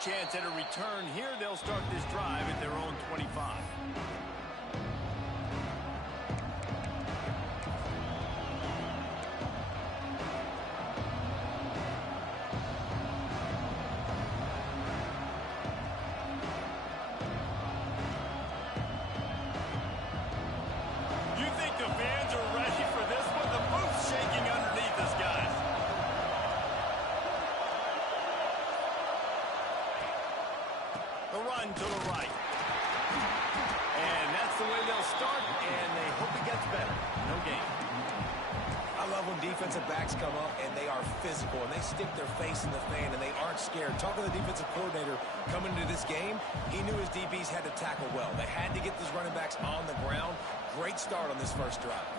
chance at a return here. They'll start this drive at their own 25. You think the fans are ready for this one? The boot's shaking underneath us, guys. The run to the right. And that's the way they'll start, and they hope it gets better. No gain. I love when defensive backs come up, and they are physical, and they stick their face in the fan, and they aren't scared. Talking to the defensive coordinator coming into this game, he knew his DBs had to tackle well. They had to get these running backs on the ground. Great start on this first drive.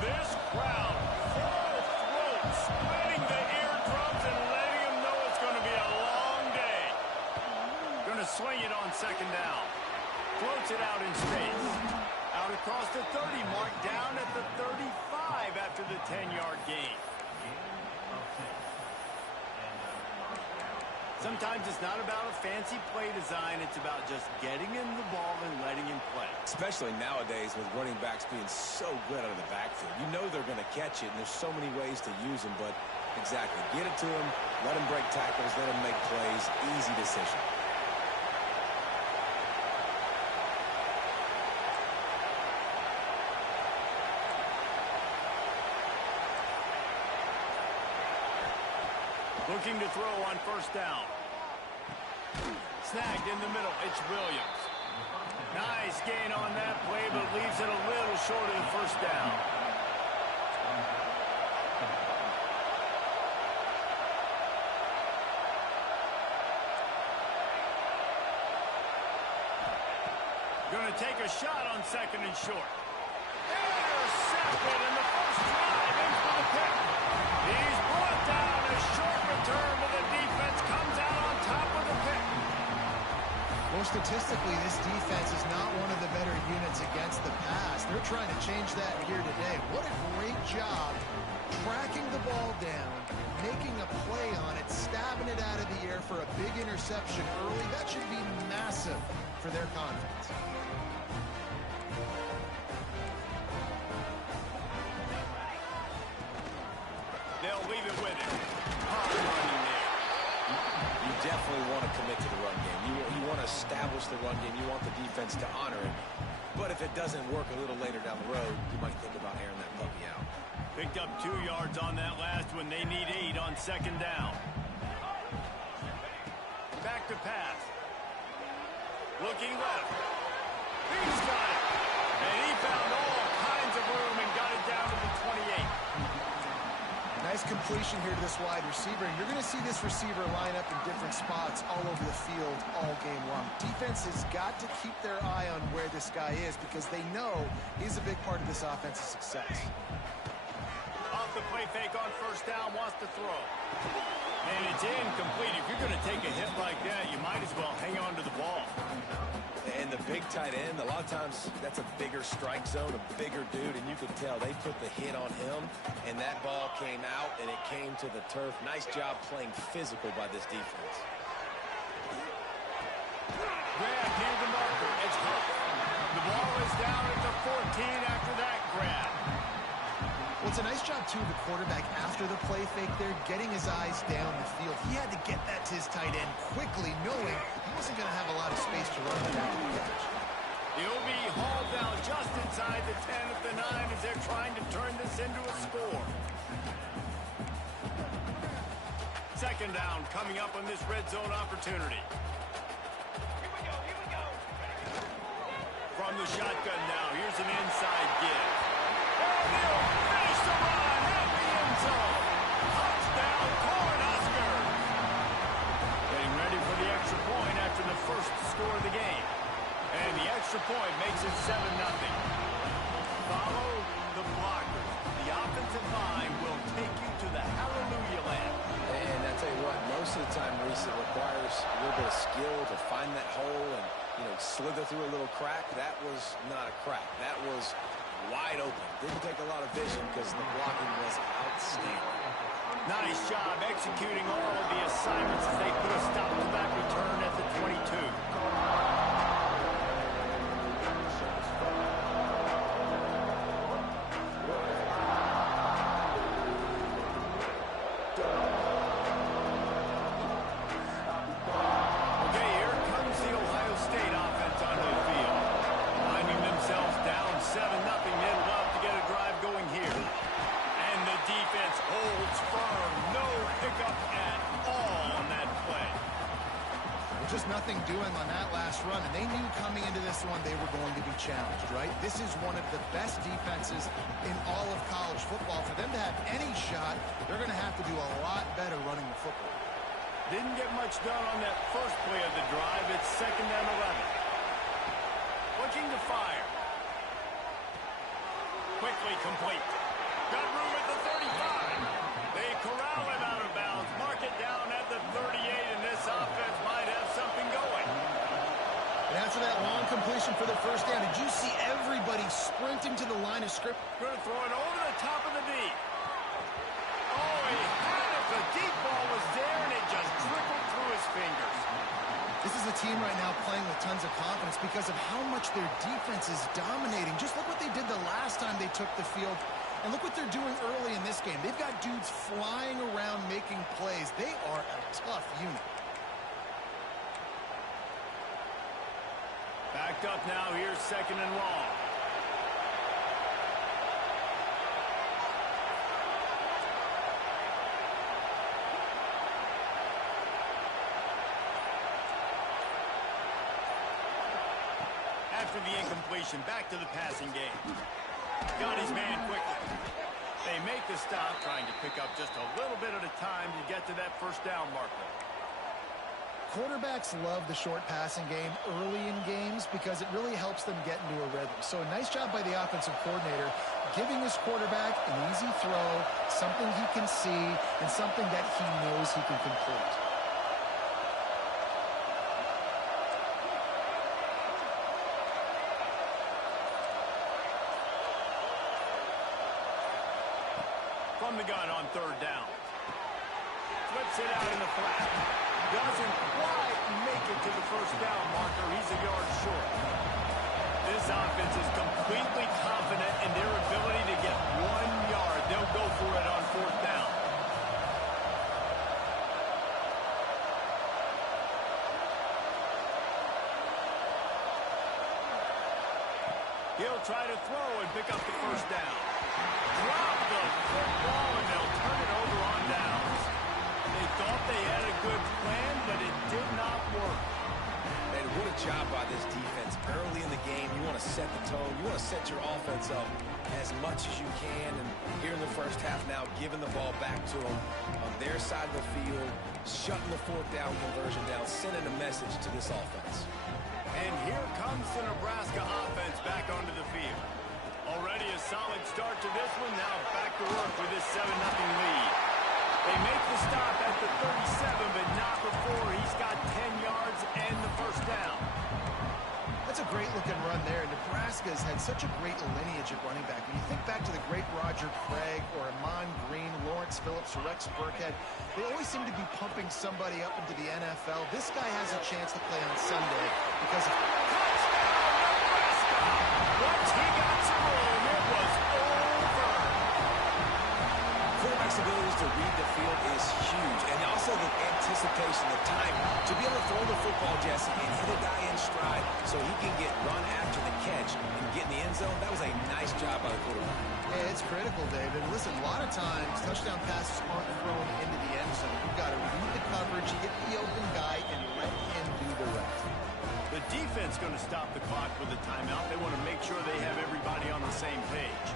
This crowd, full throat, splitting the eardrums and letting them know it's going to be a long day. Going to swing it on second down. Floats it out in space. Out across the 30, marked down at the 35 after the 10-yard gain. Sometimes it's not about a fancy play design. It's about just getting him the ball and letting him play. Especially nowadays with running backs being so good out of the backfield. You know they're going to catch it, and there's so many ways to use them. But exactly, get it to them, let them break tackles, let them make plays. Easy decision. Looking to throw on first down. Snagged in the middle. It's Williams. Nice gain on that play, but leaves it a little short of the first down. Going to take a shot on second and short. Intercepted in the first drive. In for the pick. He's brought down. A short return, but the defense comes out on top of the pick. Well, statistically, this defense is not one of the better units against the pass. They're trying to change that here today. What a great job tracking the ball down, making a play on it, stabbing it out of the air for a big interception early. That should be massive for their confidence. They'll leave it with it. Hard running there. You definitely want to commit to the run game. You want to establish the run game. You want the defense to honor it. But if it doesn't work a little later down the road, you might think about airing that puppy out. Picked up 2 yards on that last one. They need 8 on second down. Back to pass. Looking left. He's got it. And he found all kinds of room and got it down to the 28. Nice completion here to this wide receiver. You're going to see this receiver line up in different spots all over the field all game long. Defense has got to keep their eye on where this guy is because they know he's a big part of this offense's success. Off the play fake on first down, wants to throw. And it's incomplete. If you're going to take a hit like that, you might as well hang on to the ball. And the big tight end, a lot of times that's a bigger strike zone, a bigger dude, and you could tell they put the hit on him, and that ball came out, and it came to the turf. Nice job playing physical by this defense. Grab near the marker. It's Huff. The ball is down at the 14 after that grab. Well, it's a nice job, too, of the quarterback after the play fake there, getting his eyes down the field. He had to get that to his tight end quickly, knowing he wasn't going to have a lot of space to run with after the catch. He'll be hauled down just inside the 10 of the 9 as they're trying to turn this into a score. Second down coming up on this red zone opportunity. Here we go. From the shotgun now, here's an inside give. And he'll finish the run at the end zone. Touchdown, Cornhusker. Getting ready for the extra point after the first score of the game. And the extra point makes it 7-0. Follow the blockers. The offensive line will take you to the hallelujah land. And I tell you what, most of the time, Reese, it requires a little bit of skill to find that hole and, slither through a little crack. That was not a crack. That was wide open. Didn't take a lot of vision because the blocking was outstanding. Nice job executing all of the assignments as they put a stop to that return at the 22. Okay, here comes the Ohio State offense onto the field. Finding themselves down 7-0, they'd love to get a drive going here. And the defense holds firm. No pickup at all on that play. Just nothing doing on that last run, and they knew coming into this one they were going to be challenged, right? This is one of the best defenses in all of college football. For them to have any shot, they're going to have to do a lot better running the football. Didn't get much done on that first play of the drive. It's 2nd and 11. Looking to fire. Quickly complete. Got room at the 35. They corral him out of bounds. Mark it down at the 38, and this offense might have something going. And after that long completion for the first down, did you see everybody sprinting to the line of scrimmage? Going to throw it over the top of the knee. Oh, he had it. The deep ball was there, and it just trickled through his fingers. This is a team right now playing with tons of confidence because of how much their defense is dominating. Just look what they did the last time they took the field. And look what they're doing early in this game. They've got dudes flying around making plays. They are a tough unit. Backed up now. Here's 2nd and long. After the incompletion, back to the passing game. Got his man quickly. They make the stop, trying to pick up just a little bit at a time to get to that first down marker. Quarterbacks love the short passing game early in games because it really helps them get into a rhythm. So a nice job by the offensive coordinator giving his quarterback an easy throw, something he can see, and something that he knows he can complete. From the gun on 3rd down. Flips it out in the flat. Doesn't quite make it to the first down marker. He's a yard short. This offense is completely confident in their ability to get 1 yard. They'll go for it on 4th down. He'll try to throw and pick up the first down. Drop the football, and they'll turn it over on downs. They thought they had a good plan, but it did not work. And what a job by this defense. Early in the game, you want to set the tone. You want to set your offense up as much as you can. And here in the first half now, giving the ball back to them on their side of the field, shutting the 4th down conversion down, sending a message to this offense. And here comes the Nebraska offense back onto the field. Already a solid start to this one. Now back to work with this 7-0 lead. They make the stop at the 37, but not before he's got 10 yards and the first down. That's a great-looking run there. Nebraska's had such a great lineage at running back. When you think back to the great Roger Craig or Amon Green, Lawrence Phillips, or Rex Burkhead, they always seem to be pumping somebody up into the NFL. This guy has a chance to play on Sunday because of... Touchdown, Nebraska! Once he got some room, it was over. Quarterback's abilities to read the field is huge. And also the anticipation, the time to be able to throw the football, Jesse, and hit a guy in stride so he can get run after the catch and get in the end zone. That was a nice job by the quarterback. Yeah, it's critical, David. Listen, a lot of times touchdown passes aren't thrown into the end zone. You've got to read the coverage, hit the open guy, and let him do the rest. The defense going to stop the clock with a timeout. They want to make sure they have everybody on the same page.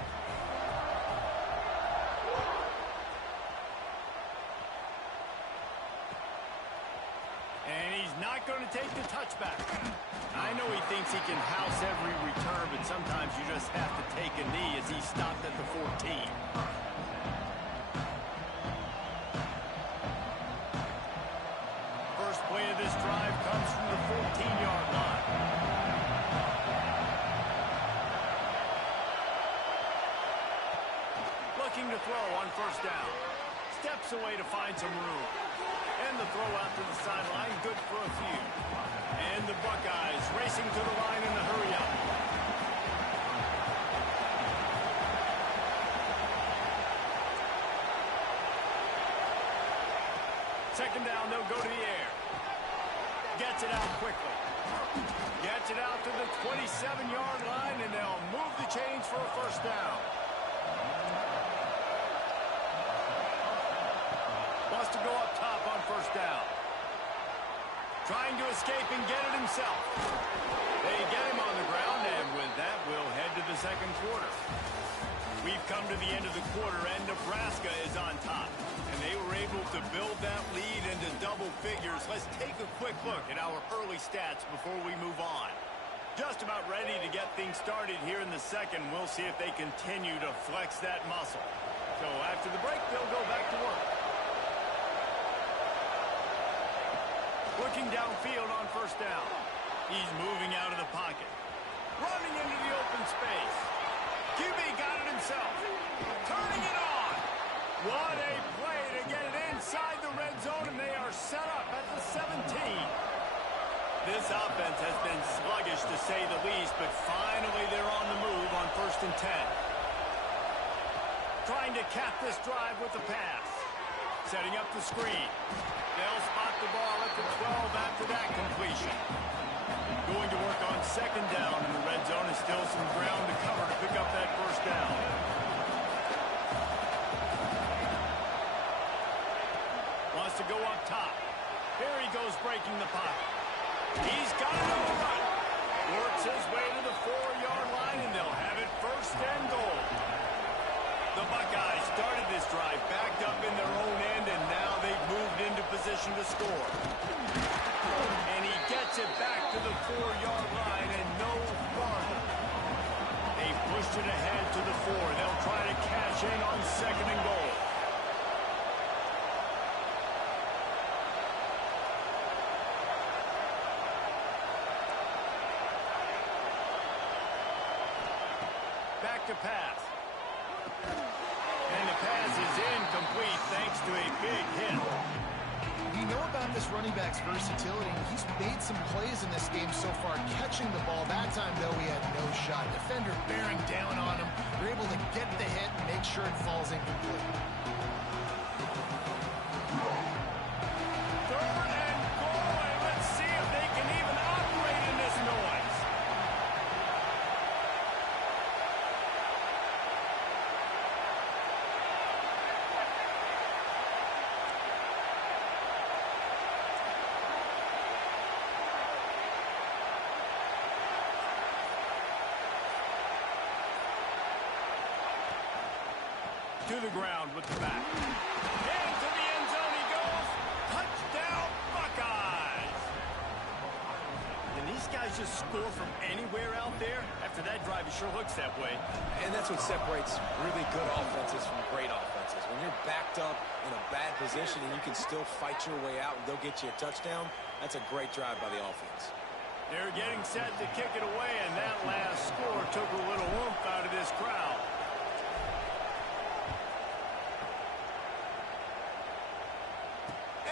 And he's not going to take the touchback. I know he thinks he can house every return, but sometimes you just have to take a knee as he stopped at the 14. First play of this drive comes from the 14-yard line. Looking to throw on first down. Steps away to find some room. And the throw out to the sideline, good for a few. And the Buckeyes racing to the line in the hurry up. Second down, they'll go to the air. Gets it out quickly. Gets it out to the 27-yard line, and they'll move the chains for a first down. Wants to go up top on first down. Trying to escape and get it himself. They get him on the ground, and with that, we'll head to the second quarter. We've come to the end of the quarter, and Nebraska is on top. And they were able to build that lead into double figures. Let's take a quick look at our early stats before we move on. Just about ready to get things started here in the second. We'll see if they continue to flex that muscle. So after the break, they'll go back to work. Looking downfield on first down. He's moving out of the pocket. Running into the open space. QB got it himself. Turning it on. What a play to get it inside the red zone, and they are set up at the 17. This offense has been sluggish to say the least, but finally they're on the move on 1st and 10. Trying to cap this drive with the pass. Setting up the screen. They'll spot the ball at the 12 after that completion. Going to work on second down in the red zone. Is still some ground to cover to pick up that first down. Wants to go up top. Here he goes breaking the pocket. He's got it on the run. Works his way to the 4-yard line, and they'll have it 1st and goal. The Buckeyes started this drive backed up in their own end, and now they've moved into position to score. And he gets it back to the 4-yard line and no farther. They pushed it ahead to the 4. They'll try to cash in on 2nd and goal. Back to pass. And the pass is incomplete thanks to a big hit. You know about this running back's versatility. He's made some plays in this game so far, catching the ball. That time, though, he had no shot. Defender bearing down on him. They're able to get the hit and make sure it falls incomplete. 3rd and goal, and let's see if they can even operate in this noise. To the ground with the back. Into the end zone he goes. Touchdown, Buckeyes! And these guys just score from anywhere out there? After that drive, it sure looks that way. And that's what separates really good offenses from great offenses. When you're backed up in a bad position and you can still fight your way out and they'll get you a touchdown, that's a great drive by the offense. They're getting set to kick it away, and that last score took a little oomph out of this crowd.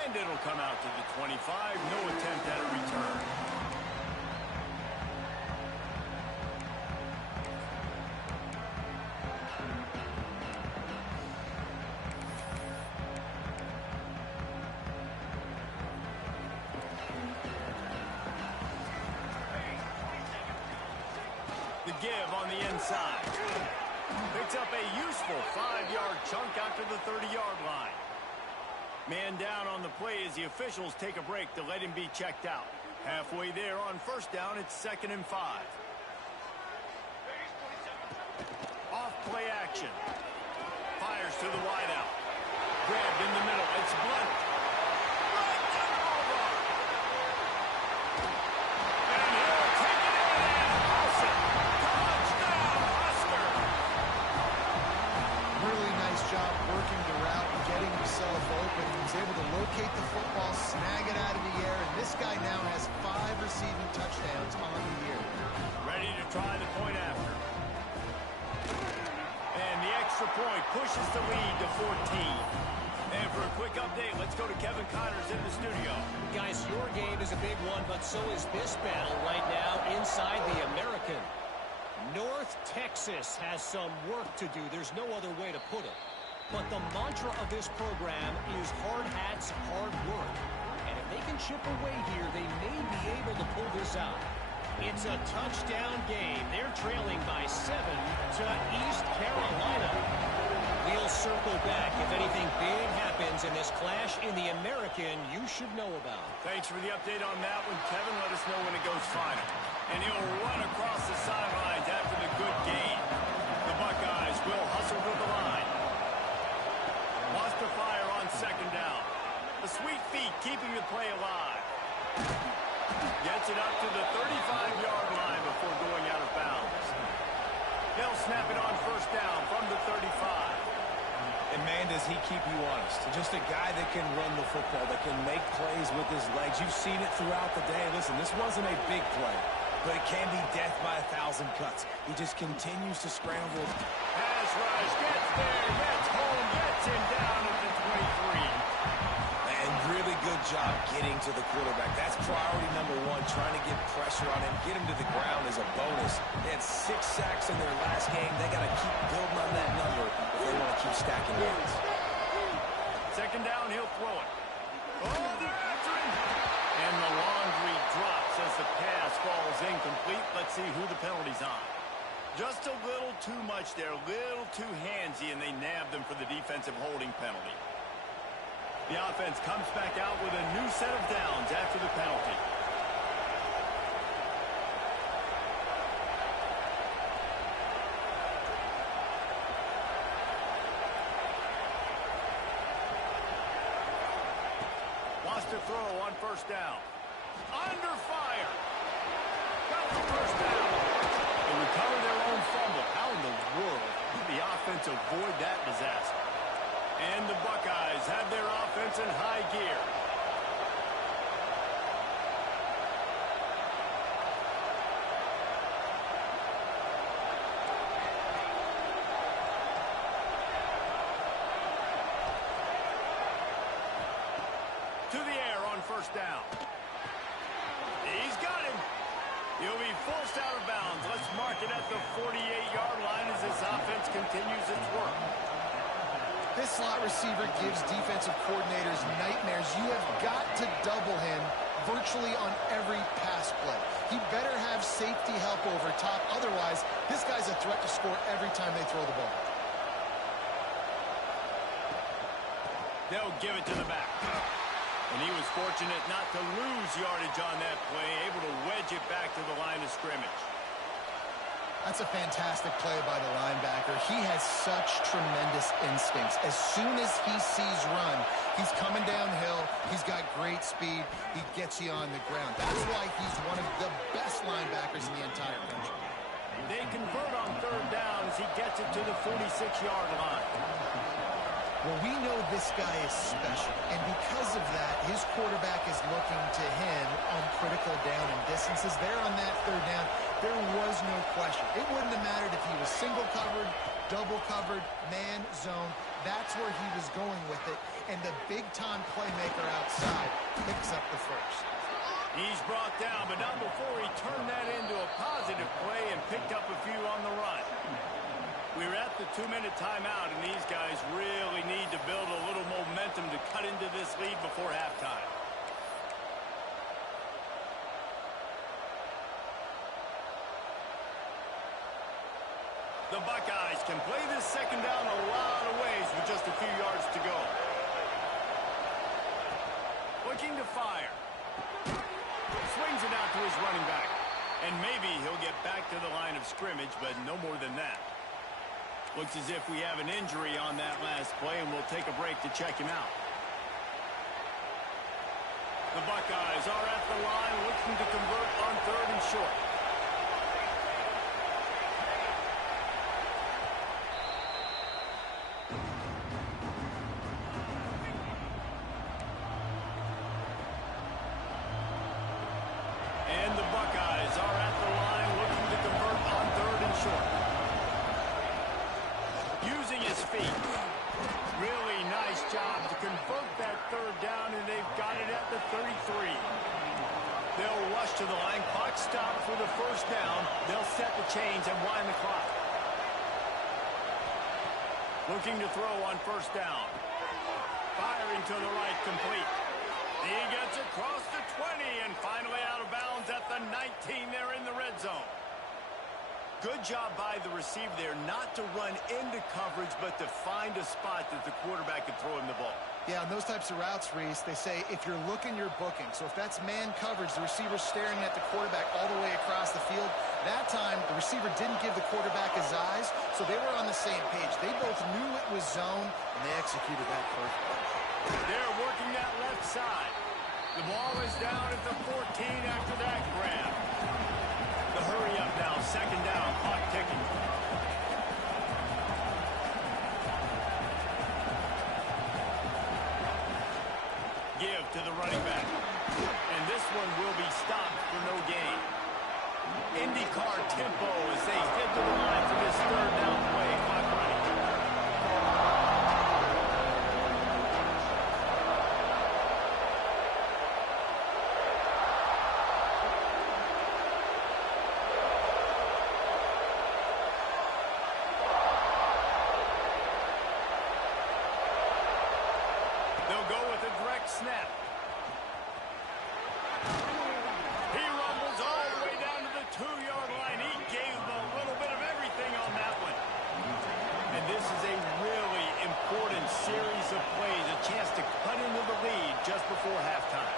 And it'll come out to the 25. No attempt at a return. The give on the inside. Picks up a useful 5-yard chunk out to the 30-yard line. Man down on the play as the officials take a break to let him be checked out. Halfway there on first down, it's 2nd and 5. Off play action. Fires to the wideout. Grabbed in the middle. It's Blunt. Right down the ball. And he'll take it in and house it. Touchdown, Husker. Really nice job working the route and getting himself open. He was able to locate the football, snag it out of the air, and this guy now has 5 receiving touchdowns on the year. Ready to try the point after. And the extra point pushes the lead to 14. And for a quick update, let's go to Kevin Connors in the studio. Guys, your game is a big one, but so is this battle right now inside the American. North Texas has some work to do. There's no other way to put it. But the mantra of this program is hard hats, hard work. And if they can chip away here, they may be able to pull this out. It's a touchdown game. They're trailing by 7 to East Carolina. We'll circle back if anything big happens in this clash in the American you should know about. Thanks for the update on that one, Kevin. Let us know when it goes final. And he'll run across the sidelines after the good gain. The Buckeyes will hustle to the line. Wants to fire on second down. The sweet feet keeping the play alive. Gets it up to the 35-yard line before going out of bounds. They'll snap it on first down from the 35. And, man, does he keep you honest. Just a guy that can run the football, that can make plays with his legs. You've seen it throughout the day. Listen, this wasn't a big play, but it can be death by 1,000 cuts. He just continues to scramble. Pass rush, gets there, gets home, gets him down at the 23. And really good job getting to the quarterback. That's priority number one, trying to get pressure on him, get him to the ground as a bonus. They had 6 sacks in their last game. They got to keep building on that number if they want to keep stacking wins. Second down, he'll throw it. Oh, the veteran! And the laundry drops as the pass falls incomplete. Let's see who the penalty's on. Just a little too much there, a little too handsy, and they nabbed them for the defensive holding penalty. The offense comes back out with a new set of downs after the penalty. Wants to throw on first down. Under fire. Got the first down. They recover their own fumble. How in the world did the offense avoid that disaster? And the Buckeyes have their offense in high gear. To the air on first down. He's got him. He'll be forced out of bounds. Let's mark it at the 48-yard line as this offense continues its work. This slot receiver gives defensive coordinators nightmares. You have got to double him virtually on every pass play. He better have safety help over top. Otherwise, this guy's a threat to score every time they throw the ball. They'll give it to the back. And he was fortunate not to lose yardage on that play, able to wedge it back to the line of scrimmage. That's a fantastic play by the linebacker. He has such tremendous instincts. As soon as he sees run, he's coming downhill. He's got great speed. He gets you on the ground. That's why he's one of the best linebackers in the entire country. They convert on third down as he gets it to the 46-yard line. Well, we know this guy is special, and because of that, his quarterback is looking to him on critical down and distances. There on that third down, there was no question. It wouldn't have mattered if he was single covered, double covered, man, zone. That's where he was going with it, and the big-time playmaker outside picks up the first. He's brought down, but not before he turned that into a positive play and picked up a few on the run. We're at the 2-minute timeout, and these guys really need to build a little momentum to cut into this lead before halftime. The Buckeyes can play this second down a lot of ways with just a few yards to go. Looking to fire. Swings it out to his running back. And maybe he'll get back to the line of scrimmage, but no more than that. Looks as if we have an injury on that last play, and we'll take a break to check him out. The Buckeyes are at the line looking to convert on third and short. And the Buckeyes are at the line looking to convert on third and short. Using his feet, down. They'll set the chains and wind the clock. Looking to throw on first down. Firing to the right, complete. He gets across the 20 and finally out of bounds at the 19 there in the red zone. Good job by the receiver there not to run into coverage, but to find a spot that the quarterback could throw him the ball. Yeah, on those types of routes, Reese, they say if you're looking, you're booking. So if that's man coverage, the receiver's staring at the quarterback all the way across the field. That time, the receiver didn't give the quarterback his eyes, so they were on the same page. They both knew it was zone, and they executed that perfectly. They're working that left side. The ball is down at the 14 after that grab. The hurry up now, second down, clock ticking. Give to the running back. And this one will be stopped for no gain. IndyCar tempo as they head to the line for this third down play. Clock running. They'll go with a direct snap. He rumbles all the way down to the 2-yard line. He gave a little bit of everything on that one. And this is a really important series of plays, a chance to cut into the lead just before halftime.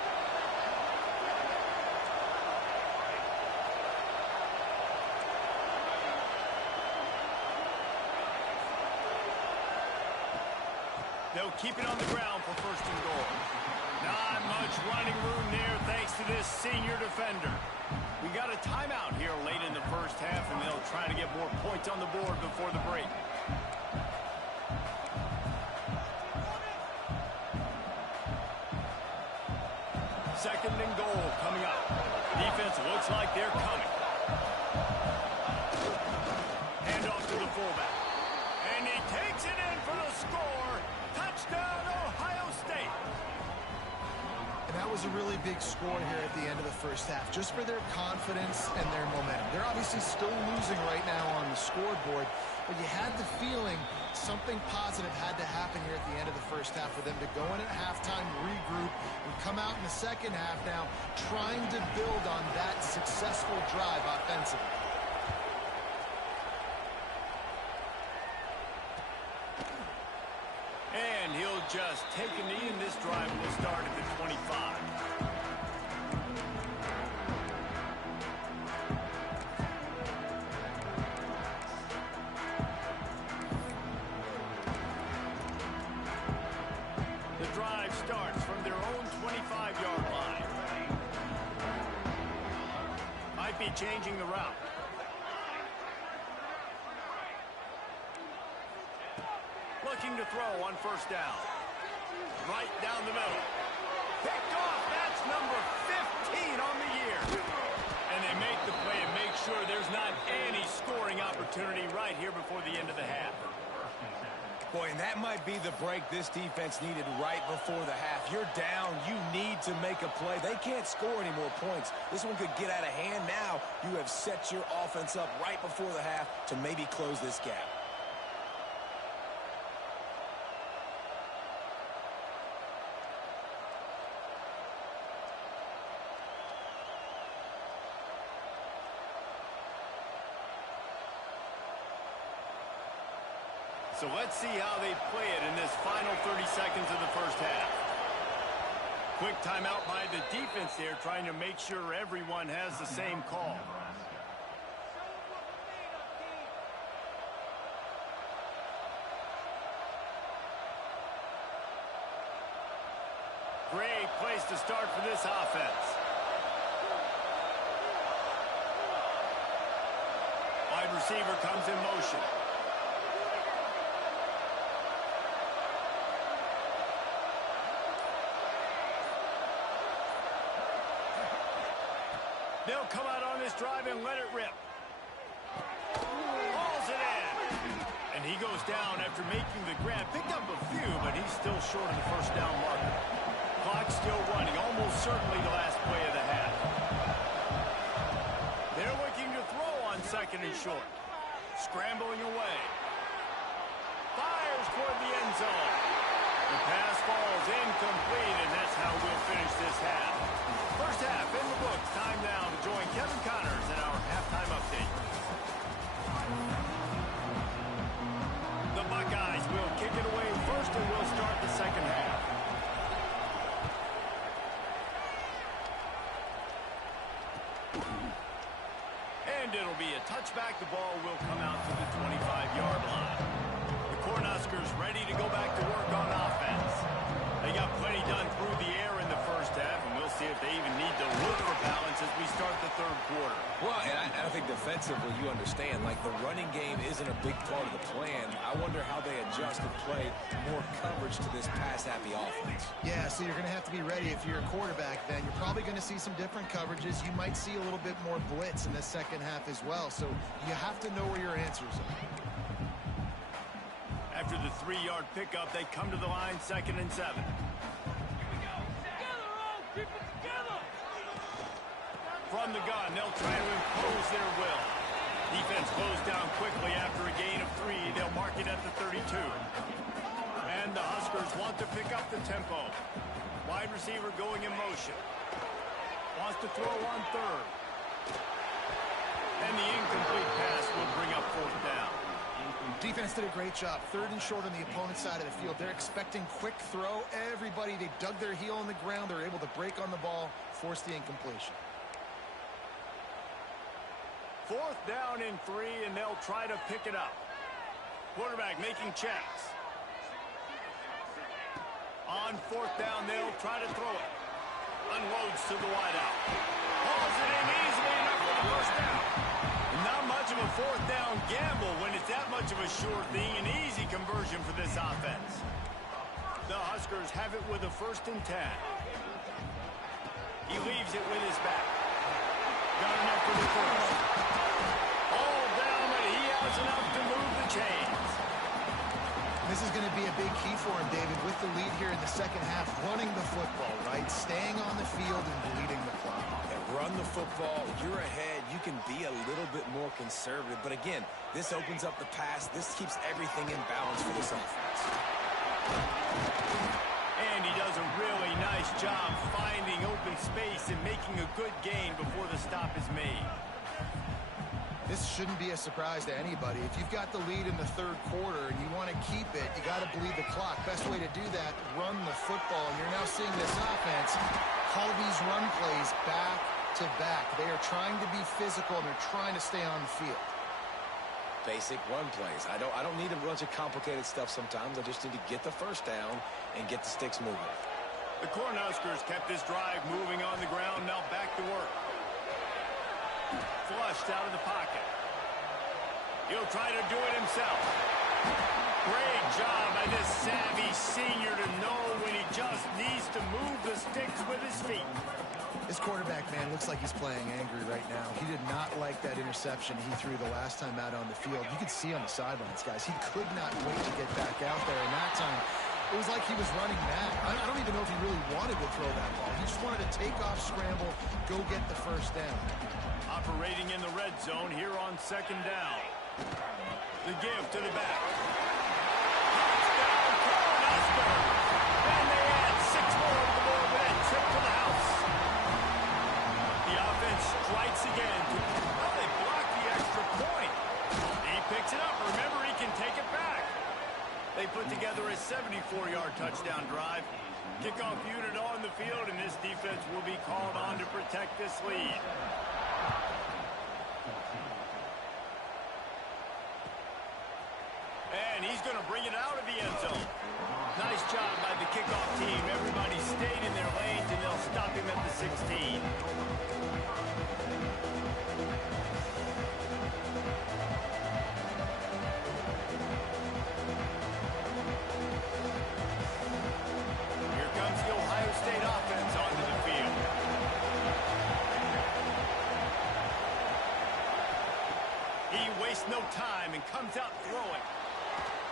They'll keep it on the ground for first and goal. Not much running room there thanks to this senior defender. We got a timeout here late in the first half, and they'll try to get more points on the board before the break. Second and goal coming up. Defense looks like they're coming. Hand off to the fullback. And he takes it in for the score. Touchdown, Ohio State. And that was a really big score here at the end of the first half, just for their confidence and their momentum. They're obviously still losing right now on the scoreboard, but you had the feeling something positive had to happen here at the end of the first half for them to go in at halftime, regroup, and come out in the second half now trying to build on that successful drive offensively. And he'll just take a knee, and this drive will start at the 25. The drive starts from their own 25-yard line. Might be changing the route. Looking to throw on first down. Right down the middle. Picked off. That's number 15 on the year. And they make the play and make sure there's not any scoring opportunity right here before the end of the half. Boy, and that might be the break this defense needed right before the half. You're down. You need to make a play. They can't score any more points. This one could get out of hand now. You have set your offense up right before the half to maybe close this gap. So let's see how they play it in this final 30 seconds of the first half. Quick timeout by the defense there, trying to make sure everyone has the same call. Great place to start for this offense. Wide receiver comes in motion. They'll come out on this drive and let it rip. Hauls it in. And he goes down after making the grab. Picked up a few, but he's still short of the first down marker. Clock still running, almost certainly the last play of the half. They're looking to throw second and short. Scrambling away. Fires toward the end zone. The pass falls incomplete, and that's how we'll finish this half. First half in the books. Time now to join Kevin Connors in our halftime update. The Buckeyes will kick it away first, and we'll start the second half. And it'll be a touchback. The ball will come out to the 25-yard line. The Cornhuskers ready to go back to work on offense. They got plenty done through the air in the first half, and we'll see if they even need to look for balance as we start the third quarter. Well, and I think defensively, you understand, like the running game isn't a big part of the plan. I wonder how they adjust and play more coverage to this pass-happy offense. Yeah, so you're going to have to be ready if you're a quarterback then. You're probably going to see some different coverages. You might see a little bit more blitz in the second half as well, so you have to know where your answers are. After the 3-yard pickup, they come to the line, 2nd and 7. Here we go. Together, all. Keep it together. From the gun, they'll try to impose their will. Defense closed down quickly after a gain of 3. They'll mark it at the 32. And the Huskers want to pick up the tempo. Wide receiver going in motion. Wants to throw on 3rd. And the incomplete pass will bring up 4th down. Defense did a great job. 3rd and short on the opponent's side of the field. They're expecting quick throw. Everybody, they dug their heel on the ground. They're able to break on the ball, force the incompletion. 4th down and 3, and they'll try to pick it up. Quarterback making checks. On 4th down, they'll try to throw it. Unloads to the wideout. Hauls it in easily enough for the first down. Not much of a 4th down gamble when it's that much of a sure thing. An easy conversion for this offense. The Huskers have it with a 1st and 10. He leaves it with his back. Got enough for the first. All down, but he has enough to move the chains. This is going to be a big key for him, David, with the lead here in the second half, running the football, right? Staying on the field and bleeding the clock. And run the football, you're ahead, you can be a little bit more conservative. But again, this opens up the pass. This keeps everything in balance for this offense. And he does a really nice job finding open space and making a good gain before the stop is made. This shouldn't be a surprise to anybody. If you've got the lead in the 3rd quarter and you want to keep it, you got to bleed the clock. Best way to do that, run the football. And you're now seeing this offense call these run plays back to back. They are trying to be physical, and they're trying to stay on the field. Basic run plays. I don't need a bunch of complicated stuff sometimes. I just need to get the first down and get the sticks moving. The Cornhuskers kept this drive moving on the ground. Now back to work. Flushed out of the pocket. He'll try to do it himself. Great job by this savvy senior to know when he just needs to move the sticks with his feet. This quarterback, man, looks like he's playing angry right now. He did not like that interception he threw the last time out on the field. You could see on the sidelines, guys. He could not wait to get back out there, and that time it was like he was running mad. I don't even know if he really wanted to throw that ball. He just wanted to take off, scramble, go get the first down. Operating in the red zone here on 2nd down. The give to the back. Touchdown, Cornhuskers! And they add 6 more to the board with that trip to the house. The offense strikes again. Well, they block the extra point. He picks it up. Remember, he can take it back. They put together a 74-yard touchdown drive. Kickoff unit on the field, and this defense will be called on to protect this lead. And he's going to bring it out of the end zone. Nice job by the kickoff team. Everybody stayed in their lanes, and they'll stop him at the 16. Here comes the Ohio State offense onto the field. He wastes no time and comes out throwing.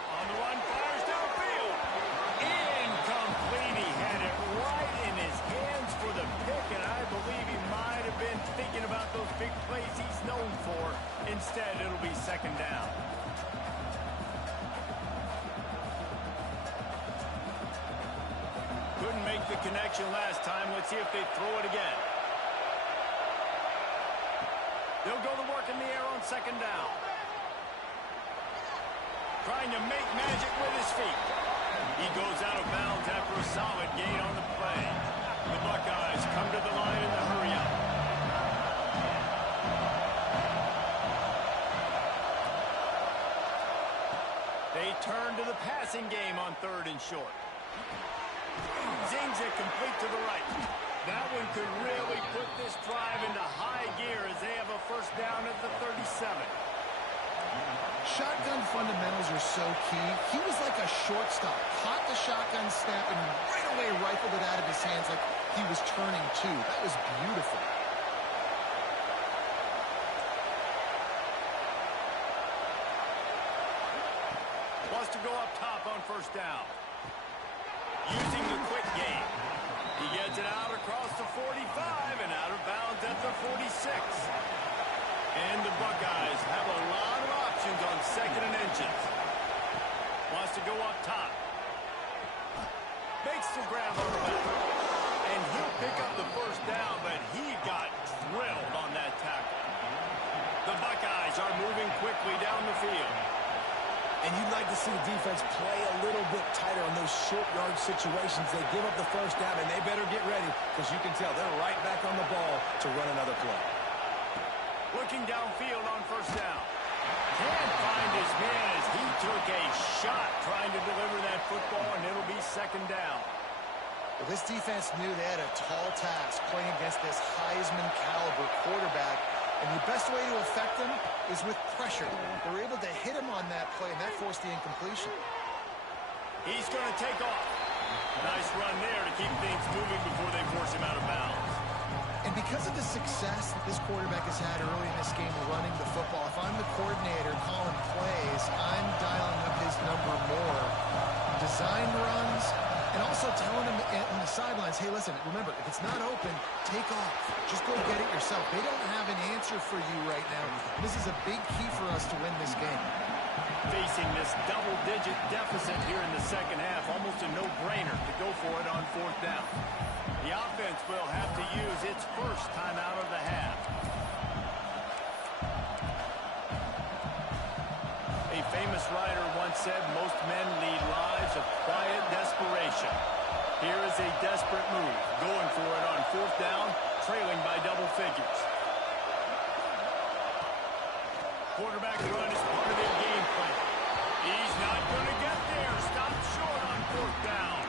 On the run, fires downfield. Incomplete. He had it right in his hands for the pick, and I believe he might have been thinking thinking about those big plays he's known for. Instead, it'll be second down. Couldn't make the connection last time. Let's see if they throw it again. They'll go to work in the air on second down. Trying to make magic with his feet. He goes out of bounds after a solid gain on the play. The Buckeyes come to the line in the hurry-up. They turn to the passing game on 3rd and short. Zings it complete to the right. That one could really put this drive into high gear as they have a first down at the 37. Shotgun fundamentals are so key. He was like a shortstop. Caught the shotgun snap and right away rifled it out of his hands like he was turning two. That was beautiful. Wants to go up top on first down. Using the quick game. He gets it out across the 45 and out of bounds at the 46. And the Buckeyes have a lot of options on 2nd and inches. Wants to go up top. Makes the grab on the back. And he'll pick up the first down, but he got drilled on that tackle. The Buckeyes are moving quickly down the field. And you'd like to see the defense play a little bit tighter on those short yard situations. They give up the first down, and they better get ready because you can tell they're right back on the ball to run another play. Looking downfield on first down. Can't find his man as he took a shot trying to deliver that football, and it'll be second down. Well, this defense knew they had a tall task playing against this Heisman-caliber quarterback, and the best way to affect him is with pressure. They were able to hit him on that play, and that forced the incompletion. He's going to take off. Nice run there to keep things moving before they force him out of bounds. And because of the success that this quarterback has had early in this game running the football, if I'm the coordinator calling plays, I'm dialing up his number more. Designed runs, and also telling him in the sidelines, hey, listen, remember, if it's not open, take off. Just go get it yourself. They don't have an answer for you right now. This is a big key for us to win this game. Facing this double-digit deficit here in the second half, almost a no-brainer to go for it on 4th down. The offense will have to use its first timeout of the half. A famous writer once said, most men lead lives of quiet desperation. Here is a desperate move, going for it on 4th down, trailing by double figures. Quarterback run is part of their game plan. He's not going to get there. Stop short on 4th down.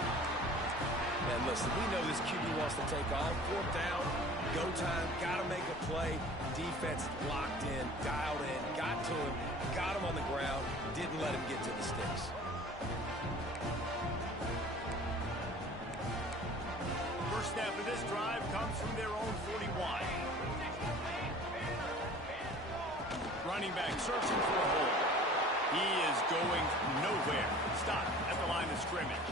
And listen, we know this QB wants to take off. 4th down, go time, got to make a play. Defense locked in, dialed in, got to him, got him on the ground, didn't let him get to the sticks. First snap of this drive comes from their own 41. Running back searching for a hole. He is going nowhere. Stop at the line of scrimmage.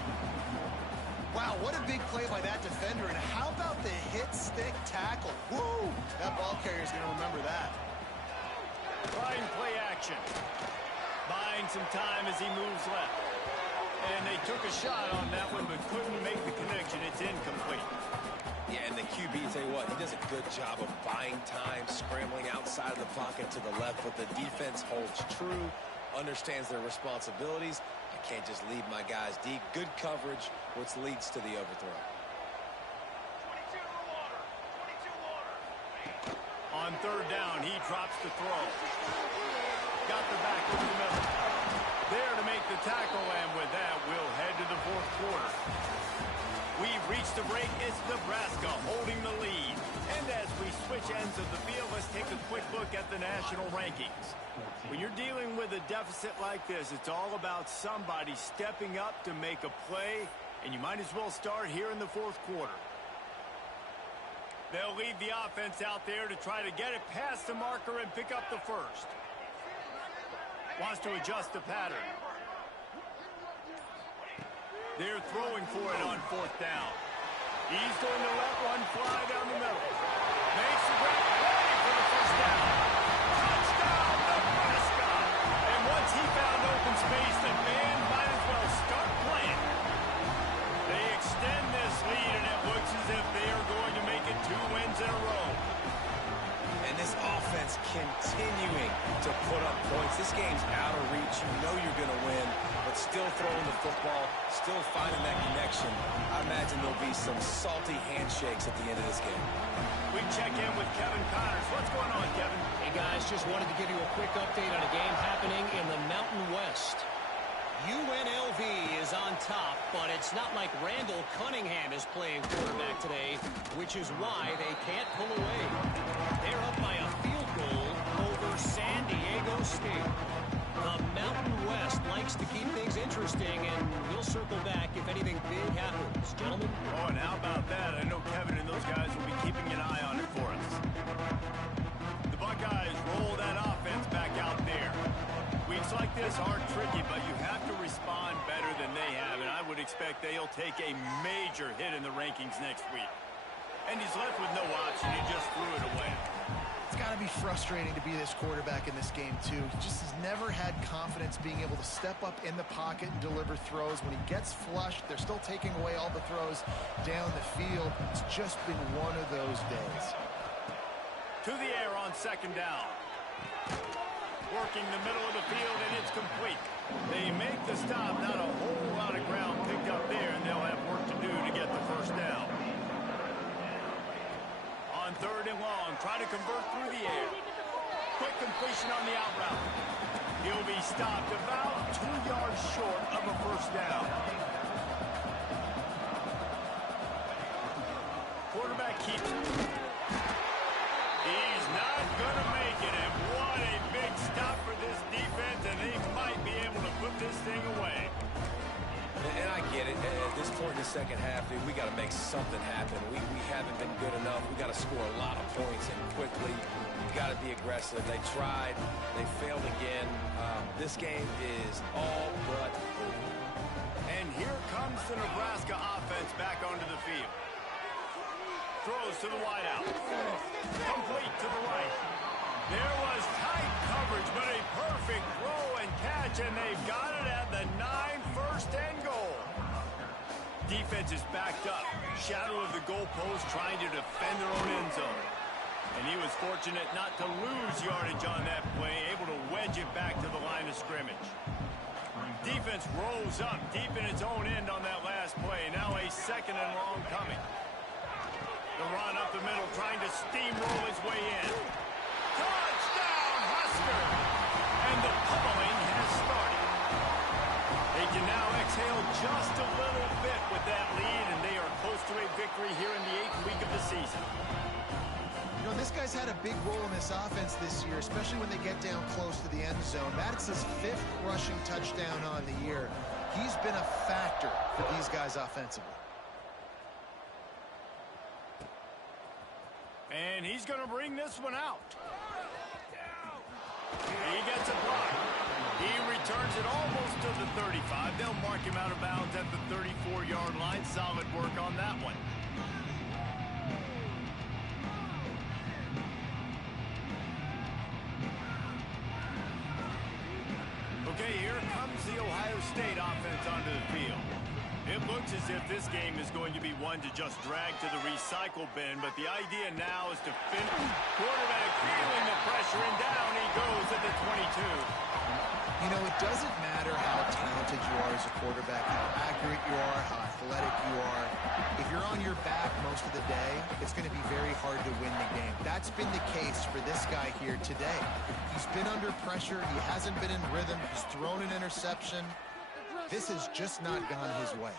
Wow, what a big play by that defender. And how about the hit stick tackle? Woo! That ball carrier's going to remember that. Trying play action. Buying some time as he moves left. And they took a shot on that one but couldn't make the connection. It's incomplete. Yeah, and the QB, tell you what, he does a good job of buying time, scrambling outside of the pocket to the left, but the defense holds true, understands their responsibilities. I can't just leave my guys deep. Good coverage, which leads to the overthrow. On 3rd down, he drops the throw. Got the back over the middle. There to make the tackle, and with that, we'll head to the 4th quarter. We've reached the break. It's Nebraska holding the lead. And as we switch ends of the field, let's take a quick look at the national rankings. When you're dealing with a deficit like this, it's all about somebody stepping up to make a play, and you might as well start here in the 4th quarter. They'll leave the offense out there to try to get it past the marker and pick up the first. Wants to adjust the pattern. They're throwing for it on 4th down. He's going to let one fly down the middle. Makes the grab. to put up points. This game's out of reach. You know you're going to win, but still throwing the football, still finding that connection. I imagine there'll be some salty handshakes at the end of this game. We check in with Kevin Connors. What's going on, Kevin? Hey, guys, just wanted to give you a quick update on a game happening in the Mountain West. UNLV is on top, but it's not like Randall Cunningham is playing quarterback today, which is why they can't pull away. They're up by a field goal over San Diego State. The Mountain West likes to keep things interesting, and we'll circle back if anything big happens. Gentlemen? Oh, and how about that? I know Kevin and those guys will be keeping an eye on it for us. The Buckeyes roll that offense back out there. Weeks like this are tricky, but you have to respond better than they have, and I would expect they'll take a major hit in the rankings next week. And he's left with no option. He just threw it away. It's got to be frustrating to be this quarterback in this game, too. He just has never had confidence being able to step up in the pocket and deliver throws. When he gets flushed, they're still taking away all the throws down the field. It's just been one of those days. To the air on second down. Working the middle of the field, and it's complete. They make the stop. Not a whole lot of ground picked up there, and they'll have work to do to get the first down. On third and long, try to convert through the air. Quick completion on the out route. He'll be stopped about 2 yards short of a first down. Quarterback keeps it. He's not going to make it, and what a big stop for this defense, and they might be able to put this thing away. And I get it. At this point in the second half, dude, we got to make something happen. We haven't been good enough. We got to score a lot of points and quickly. We got to be aggressive. They tried. They failed again. This game is all but over. And here comes the Nebraska offense back onto the field. Throws to the wideout. Complete to the right. There was tight coverage, but a perfect throw and catch, and they've got it at the 9, first and goal. Defense is backed up. Shadow of the goalpost trying to defend their own end zone. And he was fortunate not to lose yardage on that play, able to wedge it back to the line of scrimmage. Defense rolls up deep in its own end on that last play. Now a second and long coming. The run up the middle, trying to steamroll his way in. Touchdown, Husker! And the pummeling has started. They can now exhale just a little bit with that lead, and they are close to a victory here in the 8th week of the season. You know, this guy's had a big role in this offense this year, especially when they get down close to the end zone. That's his 5th rushing touchdown on the year. He's been a factor for these guys offensively. And he's going to bring this one out. He gets a block. He returns it almost to the 35. They'll mark him out of bounds at the 34-yard line. Solid work on that one. Okay, here comes the Ohio State offense onto the field. It looks as if this game is going to be one to just drag to the recycle bin, but the idea now is to finish. Quarterback feeling the pressure, and down he goes at the 22. You know, it doesn't matter how talented you are as a quarterback, how accurate you are, how athletic you are. If you're on your back most of the day, it's going to be very hard to win the game. That's been the case for this guy here today. He's been under pressure. He hasn't been in rhythm. He's thrown an interception. This has just not gone his way.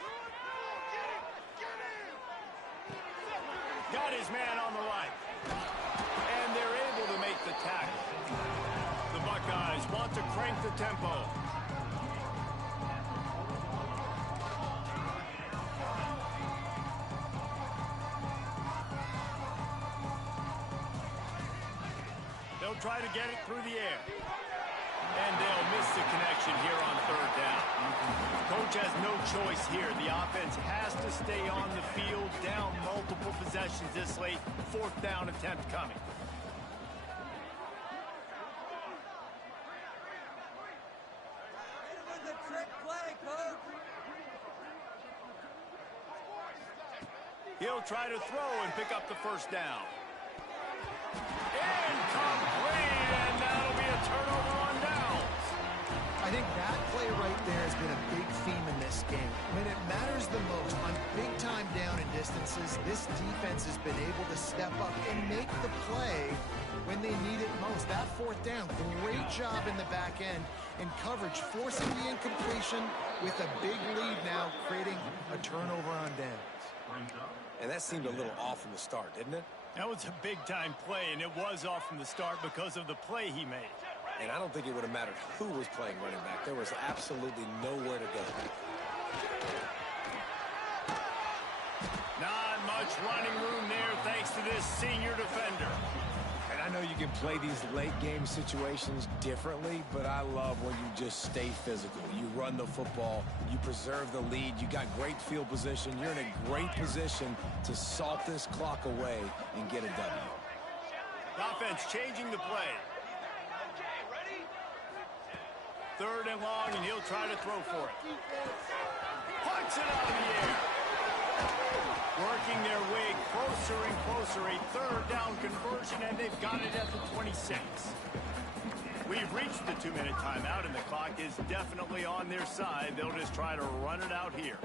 Got his man on the right. And they're able to make the tackle. The Buckeyes want to crank the tempo. They'll try to get it through the air. And they'll miss the connection here on third down. Coach has no choice here. The offense has to stay on the field, down multiple possessions this late. 4th down attempt coming. He'll try to throw and pick up the first down. Incomplete, and that'll be a turnover there has been a big theme in this game. When it matters the most, on big-time down and distances, this defense has been able to step up and make the play when they need it most. That fourth down, great job in the back end in coverage, forcing the incompletion with a big lead now, creating a turnover on downs. And that seemed a little off from the start, didn't it? That was a big-time play, and it was off from the start because of the play he made. And I don't think it would have mattered who was playing running back. There was absolutely nowhere to go. Not much running room there thanks to this senior defender. And I know you can play these late-game situations differently, but I love when you just stay physical. You run the football, you preserve the lead, you got great field position, you're in a great position to salt this clock away and get a W. The offense changing the play. Third and long, and he'll try to throw for it. Punts it out of the air. Working their way closer and closer. A third down conversion, and they've got it at the 26. We've reached the 2-minute timeout, and the clock is definitely on their side. They'll just try to run it out here.